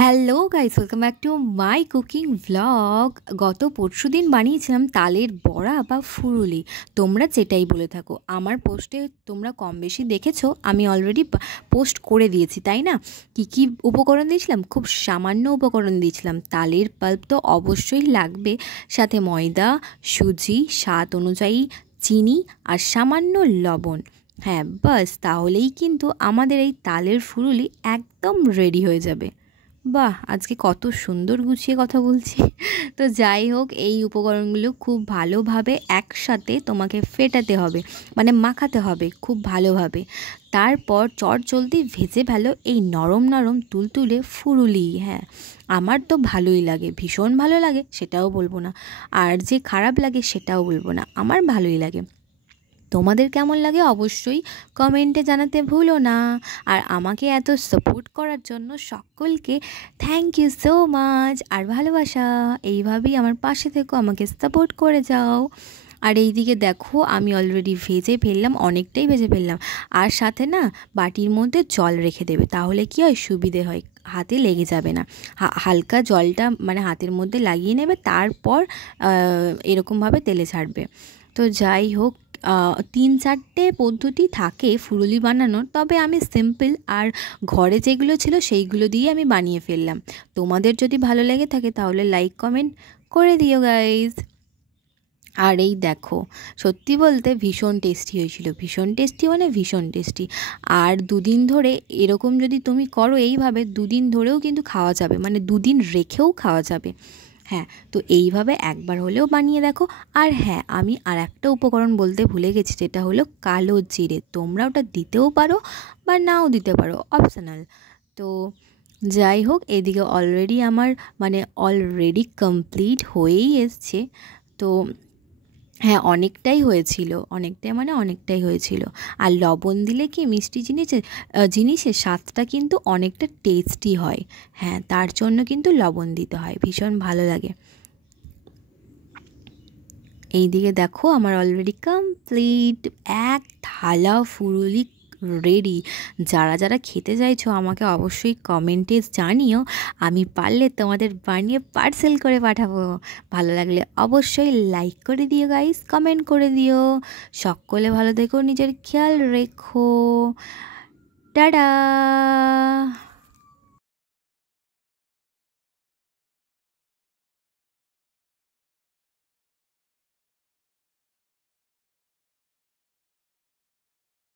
Hello guys, welcome back to my cooking vlog. গত পরশু দিন বানিয়েছিলাম তালের বড়া বা ফুরুলি, তোমরা যেটাই বলে থাকো। আমার পোস্টে তোমরা কম বেশি দেখেছো, আমি অলরেডি পোস্ট করে দিয়েছি, তাই না? কি কি উপকরণ দিয়েছিলাম? খুব সামান্য উপকরণ দিয়েছিলাম। তালের পাল্প তো অবশ্যই লাগবে, সাথে ময়দা, সুজি, স্বাদ অনুযায়ী চিনি আর সামান্য লবণ। হ্যাঁ, বাস তাহলেই কিন্তু আমাদের এই তালের ফুরুলি একদম রেডি হয়ে যাবে। বাহ, আজকে কত সুন্দর গুছিয়ে কথা বলছি। তো যাই হোক, এই উপকরণগুলো খুব ভালোভাবে একসাথে তোমাকে ফেটাতে হবে, মানে মাখাতে হবে খুব ভালোভাবে। তারপর চটজলদি ভেজে ফেলো এই নরম নরম তুলতুলে ফুরুলি। হ্যাঁ, আমার তো ভালোই লাগে, ভীষণ ভালো লাগে, সেটাও বলবো না। আর যে খারাপ লাগে সেটাও বলবো না, আমার ভালোই লাগে। তোমাদের কেমন লাগে অবশ্যই কমেন্টে জানাতে ভুলো না। আর আমাকে এত সাপোর্ট করার জন্য সকলকে থ্যাংক ইউ সো মাচ, আর ভালোবাসা। এইভাবেই আমার পাশে থেকো, আমাকে সাপোর্ট করে যাও। আর এই দিকে দেখো, আমি অলরেডি ভেজে ফেললাম, অনেকটাই ভেজে ফেললাম। আর সাথে না, বাটির মধ্যে জল রেখে দেবে, তাহলে কি হয়, সুবিধে হয়, হাতে লেগে যাবে না। হালকা জলটা মানে হাতের মধ্যে লাগিয়ে নেবে, তারপর এরকমভাবে তেলে ছাড়বে। তো যাই হোক, ৩-৪টে পদ্ধতি থাকে ফুলুরি বানানোর, তবে আমি সিম্পল আর ঘরে যেগুলো ছিল সেইগুলো দিয়ে আমি বানিয়ে ফেললাম। তোমাদের যদি ভালো লেগে থাকে তাহলে লাইক কমেন্ট করে দিও গাইজ। আর এই দেখো, সত্যি বলতে ভীষণ টেস্টি হয়েছিল, ভীষণ টেস্টি মানে ভীষণ টেস্টি। আর দুদিন ধরে এরকম যদি তুমি করো এইভাবে, দুদিন ধরেও কিন্তু খাওয়া যাবে, মানে দুদিন রেখেও খাওয়া যাবে। হ্যাঁ, তো এইভাবে একবার হলেও বানিয়ে দেখো। আর হ্যাঁ, আমি আর একটা উপকরণ বলতে ভুলে গেছি, যেটা হলো কালো জিরে। তোমরা ওটা দিতেও পারো বা নাও দিতে পারো, অপশনাল। তো যাই হোক, এদিকে অলরেডি আমার মানে অলরেডি কমপ্লিট হয়েই এসছে। তো হ্যাঁ, অনেকটাই হয়েছিল, অনেকটাই মানে অনেকটাই হয়েছিল। আর লবণ দিলে কি মিষ্টি জিনিসের স্বাদটা কিন্তু অনেকটা টেস্টি হয়। হ্যাঁ, তার জন্য কিন্তু লবণ দিতে হয়, ভীষণ ভালো লাগে। এইদিকে দেখো, আমার অলরেডি কমপ্লিট এক থালা ফুরুলি রেডি। যারা যারা খেতে চাইছো আমাকে অবশ্যই কমেন্টে জানিও, আমি পারলে তোমাদের বানিয়ে পার্সেল করে পাঠাবো। ভালো লাগলে অবশ্যই লাইক করে দিও গাইস, কমেন্ট করে দিও। সকলে ভালো থেকো, নিজের খেয়াল রেখো। টাটা।